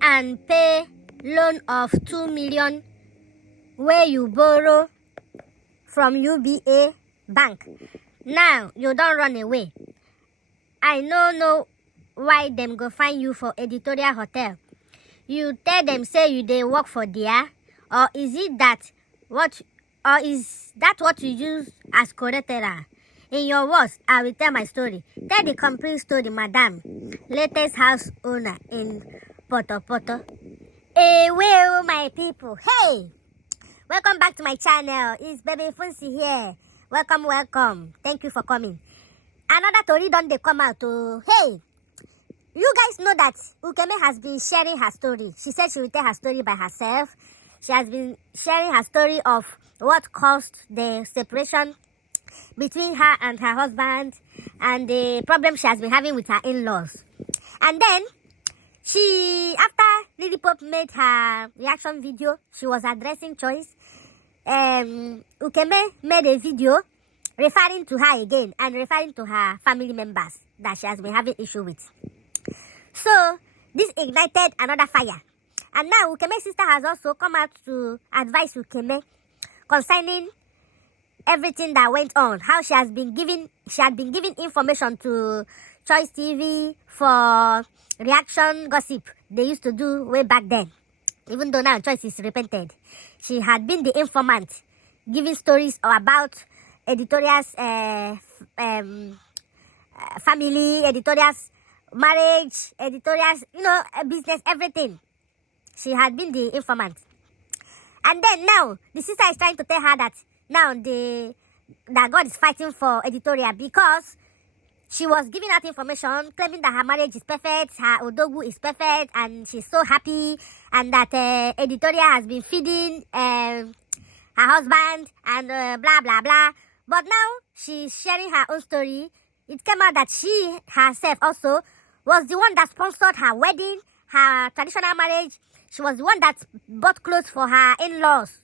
and pay loan of 2 million where you borrow from UBA bank. Now you don't run away. I no know why them go find you for editorial hotel. You tell them say you dey work for there, or is that what you use as collateral? In your words, I will tell my story. Tell the complete story, madam. Latest house owner in Poto. Well, my people. Hey! Welcome back to my channel. It's Baby Funsi here. Welcome. Thank you for coming. Another story done they come out to. Hey! You guys know that Ukeme has been sharing her story. She said she will tell her story by herself. She has been sharing her story of what caused the separation between her and her husband and the problem she has been having with her in-laws. And then, after Lily Pop made her reaction video, she was addressing Choice. Ukeme made a video referring to her again and referring to her family members that she has been having issue with. So, this ignited another fire. And now, Ukeme's sister has also come out to advise Ukeme concerning everything that went on. How she had been giving information to Choice TV for reaction gossip they used to do way back then. Even though now Choice is repented. She had been the informant, giving stories about editorials, family, editorials, marriage, editorials, business, everything. She had been the informant. And then now, the sister is trying to tell her that now that God is fighting for editorial because she was giving out information, claiming that her marriage is perfect, her Odogu is perfect, and she's so happy, and that editorial has been feeding her husband, and blah, blah, blah. But now, she's sharing her own story. It came out that she herself also was the one that sponsored her wedding, her traditional marriage. She was the one that bought clothes for her in-laws,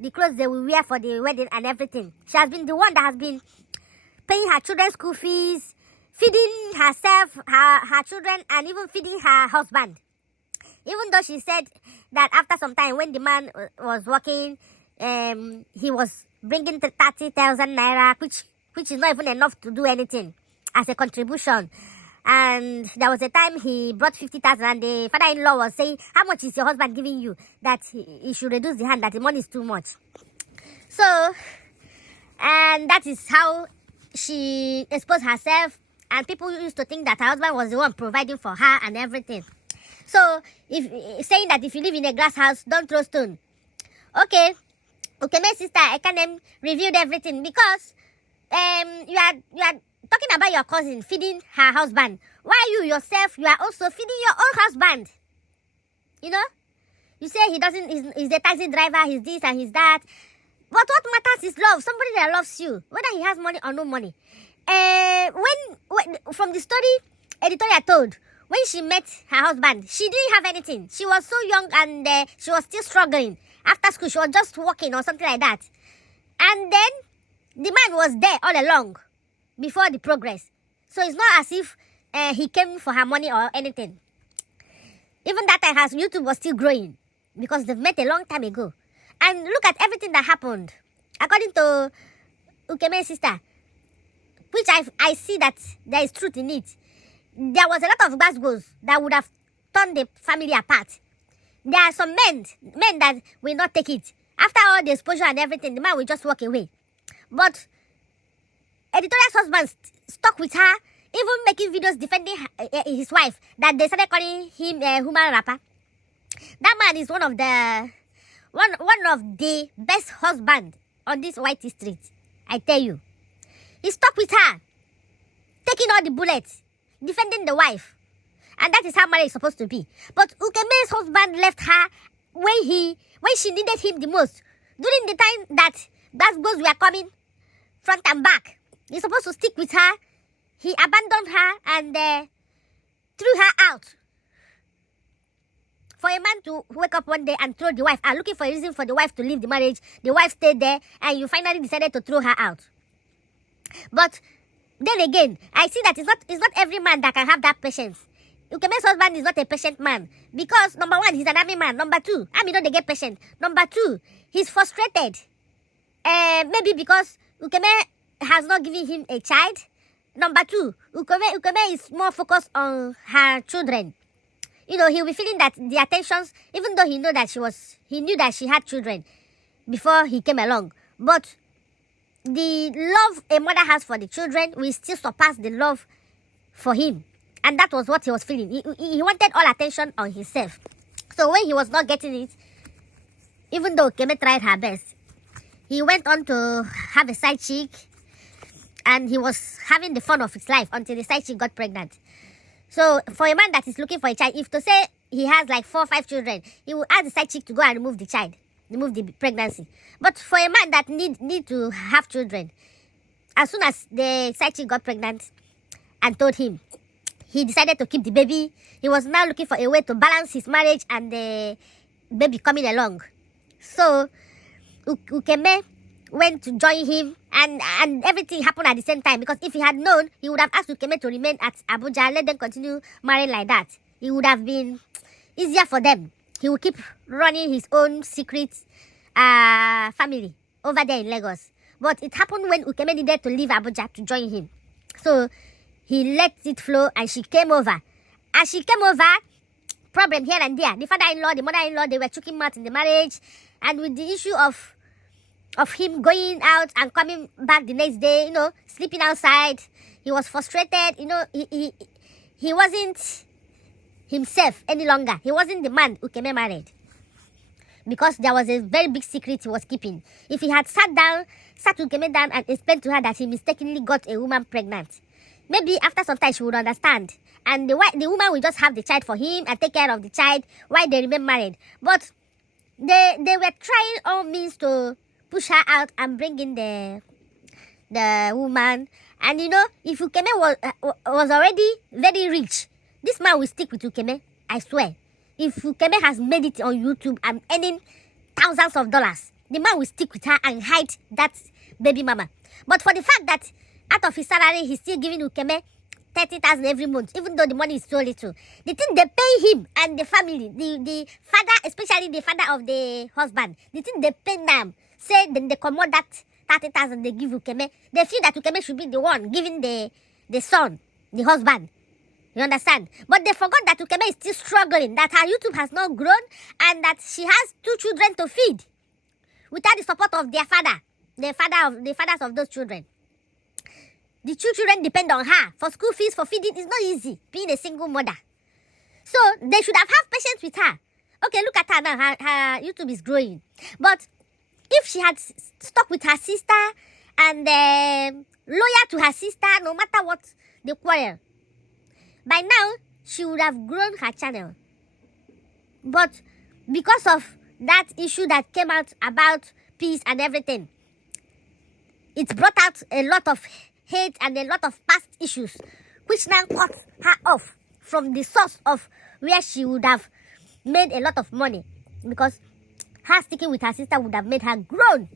the clothes they will wear for the wedding and everything. She has been the one that has been paying her children's school fees, feeding herself, her children, and even feeding her husband. Even though she said that after some time, when the man was working, he was bringing 30,000 naira, which is not even enough to do anything as a contribution. And there was a time he brought 50,000 and the father-in-law was saying, how much is your husband giving you? That he should reduce the hand, that the money is too much. So, and that is how she exposed herself. And people used to think that her husband was the one providing for her and everything. So, saying that if you live in a glass house, don't throw stone. Okay, my sister, I can reviewed everything because you are talking about your cousin feeding her husband. Why you yourself, you are also feeding your own husband? You say he's a taxi driver, he's this and he's that. But what matters is love. Somebody that loves you, whether he has money or no money. When from the story editorial told, when she met her husband, she didn't have anything. She was so young and she was still struggling. After school, she was just walking or something like that. And then the man was there all along before the progress. So it's not as if he came for her money or anything. Even that time, her YouTube was still growing because they've met a long time ago. And look at everything that happened. According to Ukeme's sister, which I see that there is truth in it, there was a lot of gossip that would have torn the family apart. There are some men that will not take it. After all the exposure and everything, the man will just walk away. But editorial's husband stuck with her, even making videos defending his wife, that they started calling him a human rapper. That man is one of the best husbands on this white street. I tell you. He stuck with her, taking all the bullets, defending the wife. And that is how marriage is supposed to be. But Ukeme's husband left her when she needed him the most. During the time that goals were coming front and back. He's supposed to stick with her. He abandoned her and threw her out. For a man to wake up one day and throw the wife out, looking for a reason for the wife to leave the marriage, the wife stayed there, and you finally decided to throw her out. But then again, I see that it's not every man that can have that patience. Ukeme's husband is not a patient man because, number one, he's an army man. Number two, army don't they get patient. Number two, he's frustrated. Maybe because Ukeme has not given him a child. Number two, Ukeme is more focused on her children. You know, he'll be feeling that the attentions, even though he knew that she had children before he came along. But the love a mother has for the children will still surpass the love for him. And that was what he was feeling. He wanted all attention on himself. So when he was not getting it, even though Ukeme tried her best, he went on to have a side chick. And he was having the fun of his life until the side chick got pregnant. So for a man that is looking for a child, if to say he has like 4 or 5 children, he will ask the side chick to go and remove the child, remove the pregnancy. But for a man that need to have children, as soon as the side chick got pregnant and told him, he decided to keep the baby. He was now looking for a way to balance his marriage and the baby coming along. So Ukeme went to join him, and everything happened at the same time, because if he had known, he would have asked Ukeme to remain at Abuja and let them continue marrying like that. It would have been easier for them. He would keep running his own secret family over there in Lagos. But it happened when Ukeme needed to leave Abuja to join him. So he let it flow and she came over. As she came over, problem here and there. The father-in-law, the mother-in-law, they were choking mouth in the marriage. And with the issue of him going out and coming back the next day, you know, sleeping outside, he was frustrated. You know, he wasn't himself any longer. He wasn't the man Ukeme married, because there was a very big secret he was keeping. If he had sat Ukeme down and explained to her that he mistakenly got a woman pregnant, maybe after some time she would understand. And the woman will just have the child for him and take care of the child while they remain married. But they were trying all means to push her out and bring in the woman. And you know, if Ukeme was already very rich, this man will stick with Ukeme, I swear. If Ukeme has made it on YouTube and earning thousands of dollars, the man will stick with her and hide that baby mama. But for the fact that out of his salary, he's still giving Ukeme 30,000 every month, even though the money is so little. The thing they pay him and the family, the father, especially the father of the husband, the thing they pay them, say then they commode that 30,000 they give Ukeme. They feel that Ukeme should be the one giving the son, the husband. You understand? But they forgot that Ukeme is still struggling, that her YouTube has not grown, and that she has 2 children to feed without the support of their father, the fathers of those children. The 2 children depend on her for school fees, for feeding. It's not easy being a single mother. So they should have patience with her. Okay, look at her now. Her YouTube is growing. But if she had stuck with her sister and loyal to her sister, no matter what they quarrel, by now she would have grown her channel. But because of that issue that came out about peace and everything, it brought out a lot of hate and a lot of past issues, which now cut her off from the source of where she would have made a lot of money, because her sticking with her sister would have made her grown.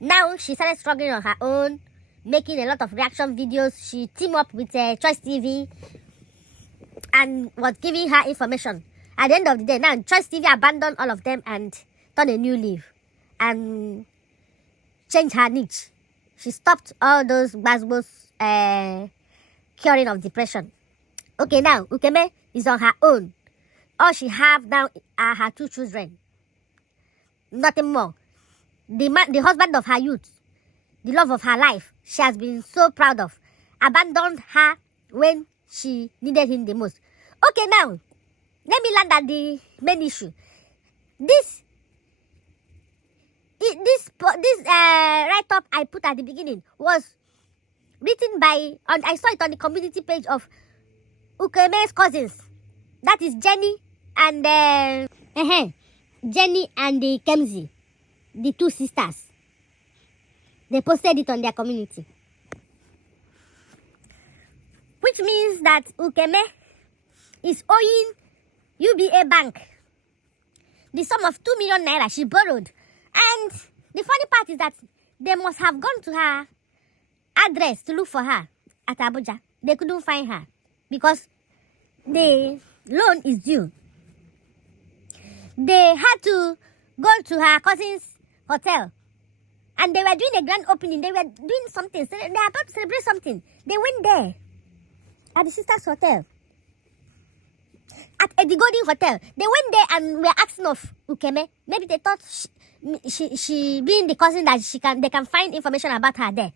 Now she started struggling on her own, making a lot of reaction videos. She teamed up with Choice TV and was giving her information. At the end of the day, now Choice TV abandoned all of them and turned a new leaf and changed her niche. She stopped all those curing of depression. Okay, now Ukeme is on her own. All she have now are her 2 children. Nothing more. The husband of her youth, the love of her life, she has been so proud of, abandoned her when she needed him the most. Okay, now let me land at the main issue. This write-up I put at the beginning was written by, I saw it on the community page of Ukeme's cousins. That is Jenny and the Kemzi, the 2 sisters. They posted it on their community, which means that Ukeme is owing UBA Bank the sum of 2 million naira she borrowed. And the funny part is that they must have gone to her address to look for her at Abuja. They couldn't find her because the loan is due, they had to go to her cousin's hotel. And they were doing a grand opening. They were doing something. So they are about to celebrate something. They went there at the sister's hotel. At the Golden Hotel. They went there and were asking of Ukeme. Maybe they thought she being the cousin that they can find information about her there.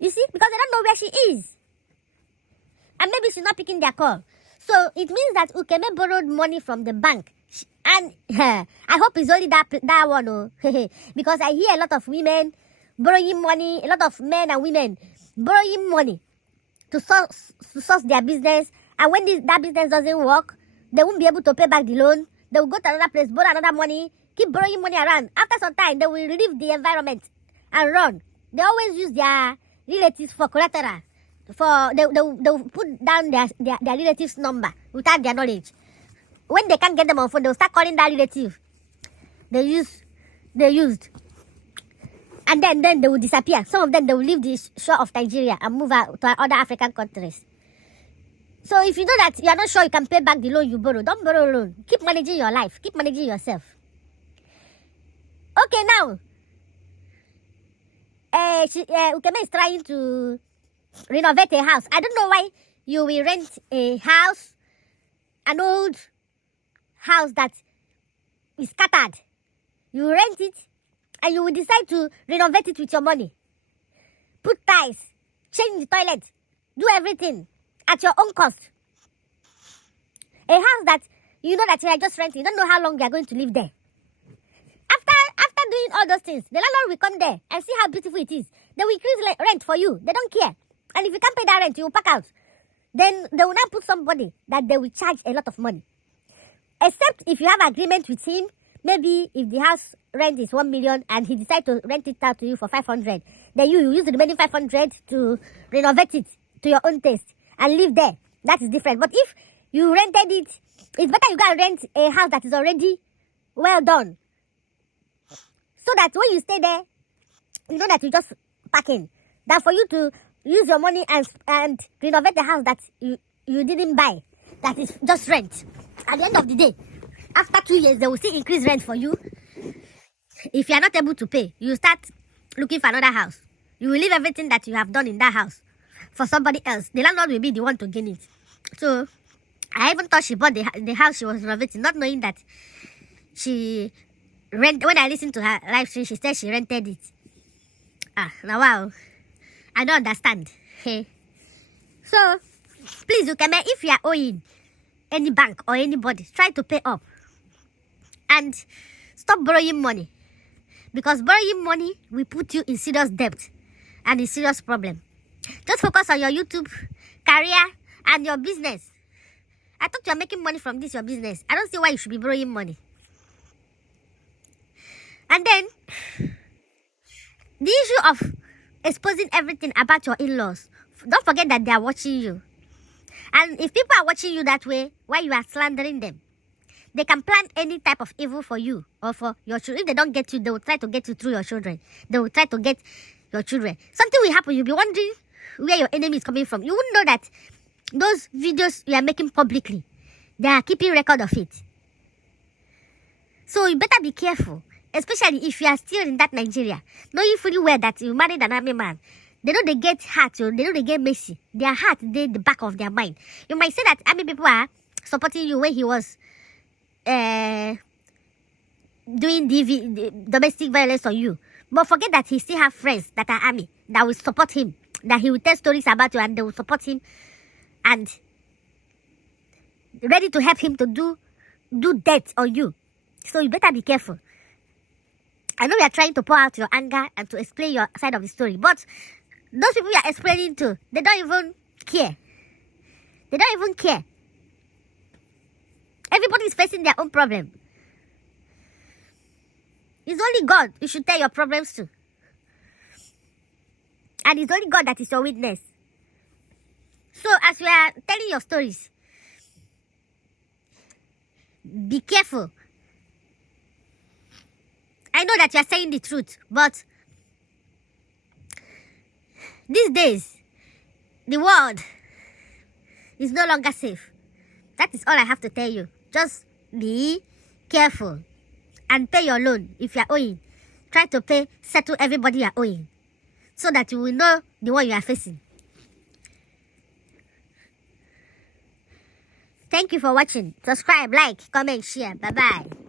You see? Because they don't know where she is. And maybe she's not picking their call. So it means that Ukeme borrowed money from the bank. And I hope it's only that one, oh. Because I hear a lot of women borrowing money, a lot of men and women borrowing money to source their business. And when that business doesn't work, they won't be able to pay back the loan. They will go to another place, borrow another money, keep borrowing money around. After some time, they will leave the environment and run. They always use their relatives for collateral. They will put down their relatives' number without their knowledge. When they can't get them on phone, they'll start calling that relative they used. And then they will disappear. Some of them, they will leave the shore of Nigeria and move out to other African countries. So if you know that you are not sure you can pay back the loan you borrow, don't borrow a loan. Keep managing your life. Keep managing yourself. Okay, now, Ukeme is trying to renovate a house. I don't know why you will rent a house, an old house that is scattered. You rent it and you will decide to renovate it with your money. Put tiles, change the toilet, do everything at your own cost. A house that you know that you are just renting, you don't know how long you are going to live there. After doing all those things, the landlord will come there and see how beautiful it is. They will increase rent for you. They don't care. And if you can't pay that rent, you will pack out. Then they will now put somebody that they will charge a lot of money. Except if you have agreement with him, maybe if the house rent is 1 million and he decides to rent it out to you for 500, then you use the remaining 500 to renovate it to your own taste and live there. That is different. But if you rented it, it's better you go and rent a house that is already well done. So that when you stay there, you know that you just pack in. Than for you to use your money and renovate the house that you didn't buy, that is just rent. At the end of the day, after 2 years, they will still increase rent for you. If you are not able to pay, you start looking for another house. You will leave everything that you have done in that house for somebody else. The landlord will be the one to gain it. So, I even thought she bought the house she was renovating, not knowing that she rented. When I listened to her live stream, she said she rented it. Now wow. I don't understand. Hey. So, please, Ukeme, if you are owing any bank or anybody, try to pay up. And stop borrowing money. Because borrowing money will put you in serious debt and in serious problem. Just focus on your YouTube career and your business. I thought you are making money from this, your business. I don't see why you should be borrowing money. And then, the issue of exposing everything about your in-laws. Don't forget that they are watching you. And if people are watching you that way, while you are slandering them, they can plan any type of evil for you or for your children. If they don't get you, they will try to get you through your children. They will try to get your children. Something will happen. You'll be wondering where your enemy is coming from. You wouldn't know that those videos you are making publicly, they are keeping record of it. So you better be careful. Especially if you are still in that Nigeria, knowing fully well that you married an army man. They know they get hurt, they know they get messy. Their heart, they the back of their mind. You might say that army people are supporting you when he was doing domestic violence on you. But forget that he still have friends that are army that will support him. That he will tell stories about you and they will support him and ready to help him to do death on you. So you better be careful. I know you are trying to pour out your anger and to explain your side of the story, but those people you are explaining to, they don't even care. They don't even care. Everybody is facing their own problem. It's only God you should tell your problems to. And it's only God that is your witness. So as we are telling your stories, be careful. I know that you are saying the truth, but these days, the world is no longer safe. That is all I have to tell you. Just be careful and pay your loan if you are owing. Try to pay, settle everybody you are owing, so that you will know the one you are facing. Thank you for watching. Subscribe, like, comment, share. Bye-bye.